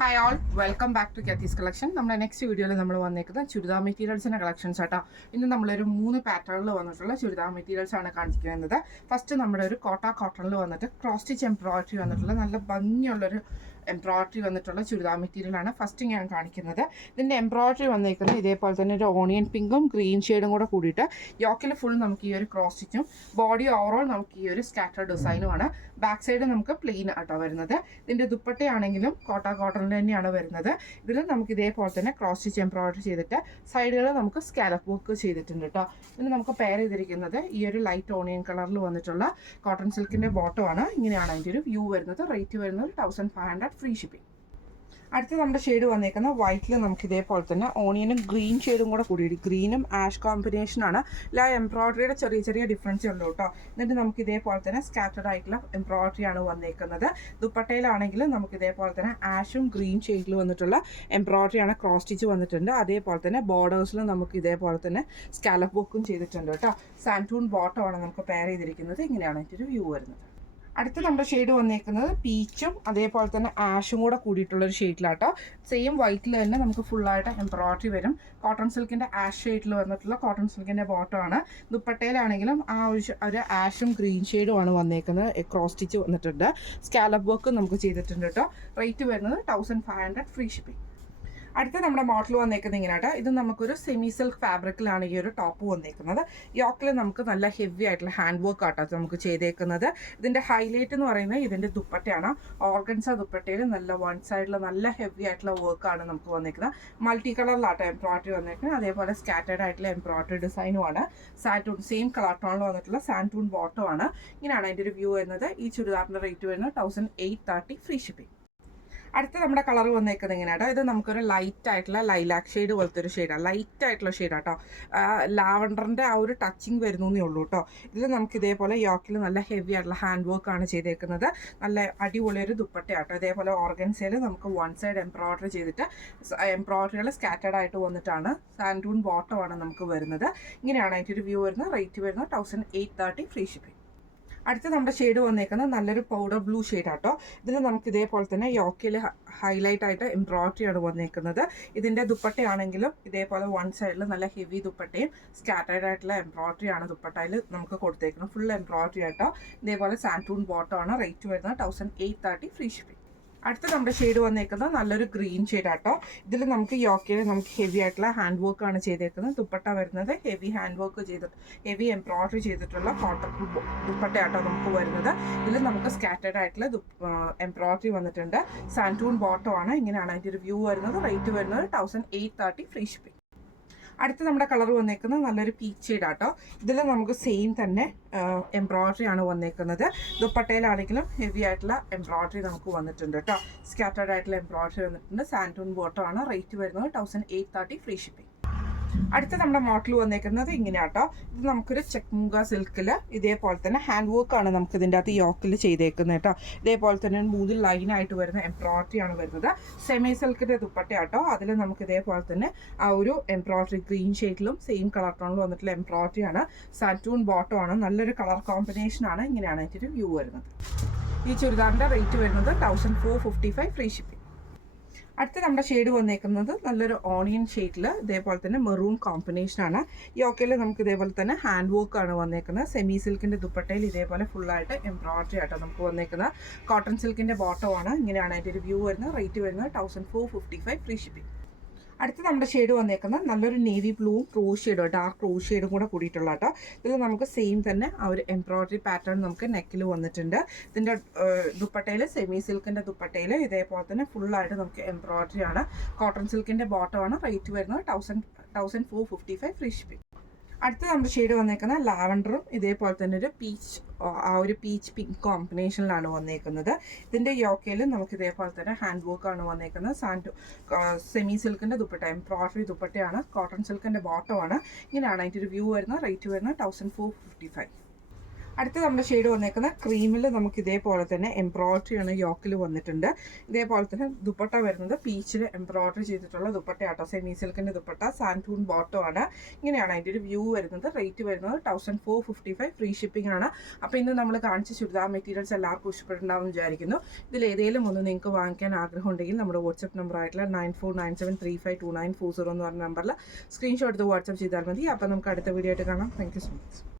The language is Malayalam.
Hi all welcome back to കാത്തീസ് കളക്ഷൻ. നമ്മുടെ നെക്സ്റ്റ് വീഡിയോയിൽ നമ്മൾ വന്നേക്കുന്നത് ചുരിദാർ മെറ്റീരിയൽസിൻ്റെ കളക്ഷൻസ് ആട്ടോ. ഇന്ന് നമ്മളൊരു 3 പാറ്റേണിൽ വന്നിട്ടുള്ള ചുരിദാർ മെറ്റീരിയൽസ് ആണ് കാണിക്കുന്നത്. ഫസ്റ്റ് നമ്മുടെ ഒരു കോട്ടണിൽ വന്നിട്ട് ക്രോസ് സ്റ്റിച്ച് എംബ്രോയിഡറി വന്നിട്ടുള്ള നല്ല ഭംഗിയുള്ളൊരു എംബ്രോയിഡറി വന്നിട്ടുള്ള ചുരിദാർ മെറ്റീരിയലാണ് ഫസ്റ്റ് ഞാൻ കാണിക്കുന്നത്. ഇതിൻ്റെ എംബ്രോയിഡറി വന്നേക്കുന്നത് ഇതേപോലെ തന്നെ ഒരു ഓണിയൻ പിങ്കും ഗ്രീൻ ഷെയ്ഡും കൂടെ കൂടിയിട്ട് യോക്കിൽ ഫുൾ നമുക്ക് ഈ ഒരു ക്രോസ് സ്റ്റിച്ചും ബോഡി ഓവറോൾ നമുക്ക് ഈ ഒരു സ്കാറ്റർ ഡിസൈനുമാണ്. ബാക്ക് സൈഡ് നമുക്ക് പ്ലെയിൻ ആട്ടോ വരുന്നത്. ഇതിൻ്റെ ദുപ്പട്ടയാണെങ്കിലും കോട്ടണിൽ തന്നെയാണ് വരുന്നത്. ഇതിൽ നമുക്ക് ഇതേപോലെ തന്നെ ക്രോസ് സ്റ്റിച്ച് എംബ്രോയിഡറി ചെയ്തിട്ട് സൈഡുകൾ നമുക്ക് സ്കാലപ്പ് വർക്ക് ചെയ്തിട്ടുണ്ട് കേട്ടോ. ഇതിന് നമുക്ക് പെയർ ചെയ്തിരിക്കുന്നത് ഈ ഒരു ലൈറ്റ് ഓണിയൻ കളറിൽ വന്നിട്ടുള്ള കോട്ടൺ സിൽക്കിൻ്റെ ബോട്ടമാണ്. ഇങ്ങനെയാണ് അതിൻ്റെ ഒരു വ്യൂ വരുന്നത്. റേറ്റ് വരുന്നത് 1500 ഫ്രീ ഷിപ്പിംഗ്. അടുത്ത നമ്മുടെ ഷെയ്ഡ് വന്നേക്കുന്ന വൈറ്റിൽ നമുക്ക് ഇതേപോലെ തന്നെ ഓണിയനും ഗ്രീൻ ഷെയ്ഡും കൂടെ കൂടിയിട്ട് ഗ്രീനും ആഷ് കോമ്പിനേഷനാണ്. എല്ലാ എംബ്രോയിഡറിയുടെ ചെറിയ ചെറിയ ഡിഫറൻസ് ഉള്ളൂ കേട്ടോ. എന്നിട്ട് നമുക്ക് ഇതേപോലെ തന്നെ സ്കാറ്റർഡ് ആയിട്ടുള്ള എംബ്രോയിഡറി ആണ് വന്നേക്കുന്നത്. ദുപ്പട്ടയിലാണെങ്കിൽ നമുക്ക് ഇതേപോലെ തന്നെ ആഷും ഗ്രീൻ ഷെയ്ഡിൽ വന്നിട്ടുള്ള എംബ്രോയിഡറി ആണ്. ക്രോസ് സ്റ്റിച്ച് വന്നിട്ടുണ്ട്. അതേപോലെ തന്നെ ബോർഡേഴ്സിൽ നമുക്ക് ഇതേപോലെ തന്നെ സ്കാലപ്പ് വർക്കും ചെയ്തിട്ടുണ്ട് കേട്ടോ. സാൻറ്റൂൺ ബോട്ടമാണ് നമുക്ക് പെയർ ചെയ്തിരിക്കുന്നത്. ഇങ്ങനെയാണ് അതിൻ്റെ ഒരു വ്യൂ വരുന്നത്. അടുത്ത നമ്മുടെ ഷെയ്ഡ് വന്നേക്കുന്നത് പീച്ചും അതേപോലെ തന്നെ ആഷും കൂടെ കൂടിയിട്ടുള്ളൊരു ഷെയ്ഡിലാട്ടോ. സെയിം വൈറ്റിൽ തന്നെ നമുക്ക് ഫുള്ളായിട്ട് എംബ്രോയിഡറി വരും. കോട്ടൺ സിൽക്കിൻ്റെ ആഷ് ഷെയ്ഡിൽ വന്നിട്ടുള്ള കോട്ടൺ സിൽക്കിൻ്റെ ബോട്ടമാണ്. ദുപ്പട്ടയിലാണെങ്കിലും ആ ഒരു ആഷും ഗ്രീൻ ഷെയ്ഡുമാണ് വന്നേക്കുന്നത്. ക്രോസ് സ്റ്റിച്ച് വന്നിട്ടുണ്ട്. സ്കാലപ്പ് വർക്ക് നമുക്ക് ചെയ്തിട്ടുണ്ട് കേട്ടോ. റേറ്റ് വരുന്നത് 1500 ഫ്രീ ഷിപ്പിംഗ്. അടുത്ത നമ്മുടെ മോഡൽ വന്നേക്കുന്നത് ഇങ്ങനെയാട്ടോ. ഇത് നമുക്കൊരു സെമി സിൽക്ക് ഫാബ്രിക്കിലാണ് ഈ ഒരു ടോപ്പ് വന്നേക്കുന്നത്. യോക്കിൽ നമുക്ക് നല്ല ഹെവി ആയിട്ടുള്ള ഹാൻഡ് വർക്ക് ആട്ടോ നമുക്ക് ചെയ്തേക്കുന്നത്. ഇതിൻ്റെ ഹൈലൈറ്റ് എന്ന് പറയുന്നത് ഇതിൻ്റെ ദുപ്പട്ടയാണ്. ഓർഗൻസ ദുപ്പട്ടയിൽ നല്ല വൺ സൈഡിൽ നല്ല ഹെവി ആയിട്ടുള്ള വർക്കാണ് നമുക്ക് വന്നേക്കുന്നത്. മൾട്ടി കളറിലാട്ടോ എംബ്രോയിഡറി വന്നേക്കുന്നത്. അതേപോലെ സ്കാറ്റേഡ് ആയിട്ടുള്ള എംബ്രോയിഡറി ഡിസൈനുമാണ്. സാൻറ്റൂൺ സെയിം കളർ ടോണിൽ വന്നിട്ടുള്ള സാൻറ്റൂൺ ബോട്ടമാണ്. ഇങ്ങനെയാണ് അതിൻ്റെ ഒരു വ്യൂ വരുന്നത്. ഈ ചുരിദാറിൻ്റെ റേറ്റ് വരുന്നത് 1830 ഫ്രീ ഷിപ്പിംഗ്. അടുത്ത നമ്മുടെ കളർ വന്നേക്കുന്നത് എങ്ങനെയാട്ടോ. ഇത് നമുക്കൊരു ലൈറ്റ് ആയിട്ടുള്ള ലൈലാക്ക് ഷെയ്ഡ് പോലത്തെ ഒരു ഷെയ്ഡാണ്. ലൈറ്റ് ആയിട്ടുള്ള ഷെയ്ഡാട്ടോ. ലാവണ്ടറിൻ്റെ ആ ഒരു ടച്ചിങ് വരുന്നേ ഉള്ളൂ കേട്ടോ. ഇതിൽ നമുക്ക് ഇതേപോലെ യോക്കിൽ നല്ല ഹെവി ആയിട്ടുള്ള ഹാൻഡ് വർക്കാണ് ചെയ്തേക്കുന്നത്. നല്ല അടിപൊളിയൊരു ദുപ്പട്ടയാട്ടോ. ഇതേപോലെ ഓർഗൻസയിൽ നമുക്ക് വൺ സൈഡ് എംബ്രോയിഡറി ചെയ്തിട്ട് എംബ്രോയിഡറികൾ സ്കാറ്റേഡ് ആയിട്ട് വന്നിട്ടാണ്. സാൻറ്റൂൺ ബോട്ടമാണ് നമുക്ക് വരുന്നത്. ഇങ്ങനെയാണ് അതിൻ്റെ ഒരു വ്യൂ വരുന്നത്. റേറ്റ് വരുന്നത് 1830 ഫ്രീ ഷിപ്പിംഗ്. അടുത്ത നമ്മുടെ ഷെയ്ഡ് വന്നേക്കുന്നത് നല്ലൊരു പൗഡർ ബ്ലൂ ഷെയ്ഡാട്ടോ. ഇതിൽ നമുക്ക് ഇതേപോലെ തന്നെ യോക്കിൽ ഹൈലൈറ്റ് ആയിട്ട് എംബ്രോയിഡറി ആണ് വന്നേക്കുന്നത്. ഇതിൻ്റെ ദുപ്പട്ടയാണെങ്കിലും ഇതേപോലെ വൺ സൈഡിൽ നല്ല ഹെവി ദുപ്പട്ടയും സ്കാറ്റേഡ് ആയിട്ടുള്ള എംബ്രോയിഡറി ആണ് ദുപ്പട്ടയിൽ നമുക്ക് കൊടുത്തേക്കുന്നത്. ഫുൾ എംബ്രോയിഡറി ആട്ടോ. ഇതേപോലെ സാൻറ്റൂൺ ബോട്ടമാണ്. റേറ്റ് വരുന്നത് 1830 ഫ്രീ ഷിപ്പിംഗ്. അടുത്ത നമ്മുടെ ഷെയ്ഡ് വന്നേക്കുന്നത് നല്ലൊരു ഗ്രീൻ ഷെയ്ഡാട്ടോ. ഇതിൽ നമുക്ക് യോക്കിൽ നമുക്ക് ഹെവി ആയിട്ടുള്ള ഹാൻഡ് വർക്കാണ് ചെയ്തേക്കുന്നത്. ദുപ്പട്ട വരുന്നത് ഹെവി ഹാൻഡ് വർക്ക് ചെയ്തിട്ട് ഹെവി എംബ്രോയിഡറി ചെയ്തിട്ടുള്ള കോട്ടൺ ദുപ്പട്ടയാട്ടോ നമുക്ക് വരുന്നത്. ഇതിൽ നമുക്ക് സ്കാറ്റേഡ് ആയിട്ടുള്ള എംബ്രോയിഡറി വന്നിട്ടുണ്ട്. സാൻറ്റൂൺ ബോട്ടമാണ്. ഇങ്ങനെയാണ് അതിൻ്റെ ഒരു വ്യൂ വരുന്നത്. റേറ്റ് വരുന്നത് 1830 ഫ്രീ ഷിപ്പിംഗ്. അടുത്ത നമ്മുടെ കളർ വന്നേക്കുന്നത് നല്ലൊരു പീച്ച് ഷെയ്ഡാട്ടോ. ഇതിൽ നമുക്ക് സെയിം തന്നെ എംബ്രോയിഡറി ആണ് വന്നേക്കുന്നത്. ദുപ്പട്ടയിലാണെങ്കിലും ഹെവി ആയിട്ടുള്ള എംബ്രോയിഡറി നമുക്ക് വന്നിട്ടുണ്ട് കേട്ടോ. സ്കാറ്റേഡ് ആയിട്ടുള്ള എംബ്രോയിഡറി വന്നിട്ടുണ്ട്. സാൻറ്റൂൺ ബോട്ടം ആണ്. റേറ്റ് വരുന്നത് 1830 ഫ്രീ ഷിപ്പിംഗ്. അടുത്ത നമ്മുടെ മോഡൽ വന്നേക്കുന്നത് ഇങ്ങനെയാട്ടോ. ഇത് നമുക്കൊരു ചെക്മുഗ സിൽക്കിൽ ഇതേപോലെ തന്നെ ഹാൻഡ് വർക്കാണ് നമുക്ക് ഇതിൻ്റെ അകത്ത് യോക്കിൽ ചെയ്തേക്കുന്നത് കേട്ടോ. ഇതേപോലെ തന്നെ 3 ലൈനായിട്ട് വരുന്ന എംബ്രോയിഡറി ആണ് വരുന്നത്. സെമി സിൽക്കിൻ്റെ ദുപ്പട്ടയാട്ടോ. അതിൽ നമുക്ക് ഇതേപോലെ തന്നെ ആ ഒരു എംബ്രോയിഡറി ഗ്രീൻ ഷെയ്ഡിലും സെയിം കളർ ടോണിൽ വന്നിട്ടുള്ള എംബ്രോയിഡറി ആണ്. സാൻറ്റൂൺ ബോട്ടമാണ്. നല്ലൊരു കളർ കോമ്പിനേഷനാണ്. ഇങ്ങനെയാണ് അതിൻ്റെ ഒരു വ്യൂ വരുന്നത്. ഈ ചുരിദാറിൻ്റെ റേറ്റ് വരുന്നത് 1455 ഫ്രീ ഷിപ്പിംഗ്. അടുത്ത നമ്മുടെ ഷെയ്ഡ് വന്നേക്കുന്നത് നല്ലൊരു ഓണിയൻ ഷെയ്ഡിൽ ഇതേപോലെ തന്നെ മെറൂൺ കോമ്പിനേഷനാണ്. യോക്കയിൽ നമുക്ക് ഇതേപോലെ തന്നെ ഹാൻഡ് വർക്കാണ് വന്നേക്കുന്നത്. സെമി സിൽക്കിൻ്റെ ദുപ്പട്ടയിൽ ഇതേപോലെ ഫുള്ളായിട്ട് എംബ്രോയിഡറി ആട്ടോ നമുക്ക് വന്നേക്കുന്നത്. കോട്ടൺ സിൽക്കിൻ്റെ ബോട്ടമാണ്. ഇങ്ങനെയാണ് അതിൻ്റെ ഒരു വ്യൂ വരുന്നത്. റേറ്റ് വരുന്നത് 1455 ഫ്രീ ഷിപ്പിംഗ്. അടുത്ത നമ്മുടെ ഷെയ്ഡ് വന്നേക്കുന്നത് നല്ലൊരു നേവി ബ്ലൂവും റോസ് ഷെയ്ഡോ ഡാർക്ക് റോസ് ഷെയ്ഡും കൂടെ കൂടിയിട്ടുള്ള കേട്ടോ. ഇതിൽ നമുക്ക് സെയിം തന്നെ ആ ഒരു എംബ്രോയിഡറി പാറ്റേൺ നമുക്ക് നെക്കിൽ വന്നിട്ടുണ്ട്. ഇതിൻ്റെ ദുപ്പട്ടയിൽ സെമി സിൽക്കിൻ്റെ ദുപ്പട്ടയിൽ ഇതേപോലെ തന്നെ ഫുള്ളായിട്ട് നമുക്ക് എംബ്രോയിഡറി ആണ്. കോട്ടൺ സിൽക്കിൻ്റെ ബോട്ടമാണ്. റേറ്റ് വരുന്നത് 1455 ഫ്രീ ഷിപ്പിംഗ്. അടുത്ത നമ്മുടെ ഷെയ്ഡ് വന്നേക്കുന്ന ലാവൻഡറും ഇതേപോലെ തന്നെ ഒരു പീച്ച് പിങ്ക് കോമ്പിനേഷനിലാണ് വന്നേക്കുന്നത്. ഇതിൻ്റെ യോക്കയിൽ നമുക്ക് ഇതേപോലെ തന്നെ ഹാൻഡ് വർക്കാണ് വന്നേക്കുന്നത്. സെമി സിൽക്കിൻ്റെ ദുപ്പട്ട എംബ്രോയിഡറി ദുപ്പട്ടയാണ്. കോട്ടൺ സിൽക്കിൻ്റെ ബോട്ടമാണ്. ഇങ്ങനെയാണ് അതിൻ്റെ ഒരു വ്യൂ വരുന്നത്. റേറ്റ് വരുന്നത് 1455. അടുത്ത നമ്മുടെ ഷെയ്ഡ് വന്നേക്കുന്ന ക്രീമിൽ നമുക്ക് ഇതേപോലെ തന്നെ എംബ്രോയിഡറി ആണ് യോക്കിൽ വന്നിട്ടുണ്ട്. ഇതേപോലെ തന്നെ ദുപ്പട്ട വരുന്നത് പീച്ചിൽ എംബ്രോയിഡറി ചെയ്തിട്ടുള്ള ദുപ്പട്ട ആട്ടോ. സെമി സിൽക്കിൻ്റെ ദുപ്പട്ട, സാൻറ്റൂൺ ബോട്ടം ആണ്. ഇങ്ങനെയാണ് അതിൻ്റെ ഒരു വ്യൂ വരുന്നത്. റേറ്റ് വരുന്നത് 1455, ഫ്രീ ഷിപ്പിംഗ് ആണ്. അപ്പോൾ ഇന്ന് നമ്മൾ കാണിച്ച ചുരിദാർ മെറ്റീരിയൽസ് എല്ലാവർക്കും ഇഷ്ടപ്പെട്ടുണ്ടാവും വിചാരിക്കുന്നു. ഇതിൽ ഏതെങ്കിലും ഒന്ന് നിങ്ങൾക്ക് വാങ്ങിക്കാൻ ആഗ്രഹം ഉണ്ടെങ്കിൽ നമ്മുടെ വാട്സപ്പ് നമ്പർ ആയിട്ടുള്ള 9497352940 എന്ന് പറഞ്ഞ നമ്പറിൽ സ്ക്രീൻഷോട്ട് എടുത്ത് വാട്സപ്പ് ചെയ്താൽ മതി. അപ്പോൾ നമുക്ക് അടുത്ത വീഡിയോ ആയിട്ട് കാണാം. Thank you so much.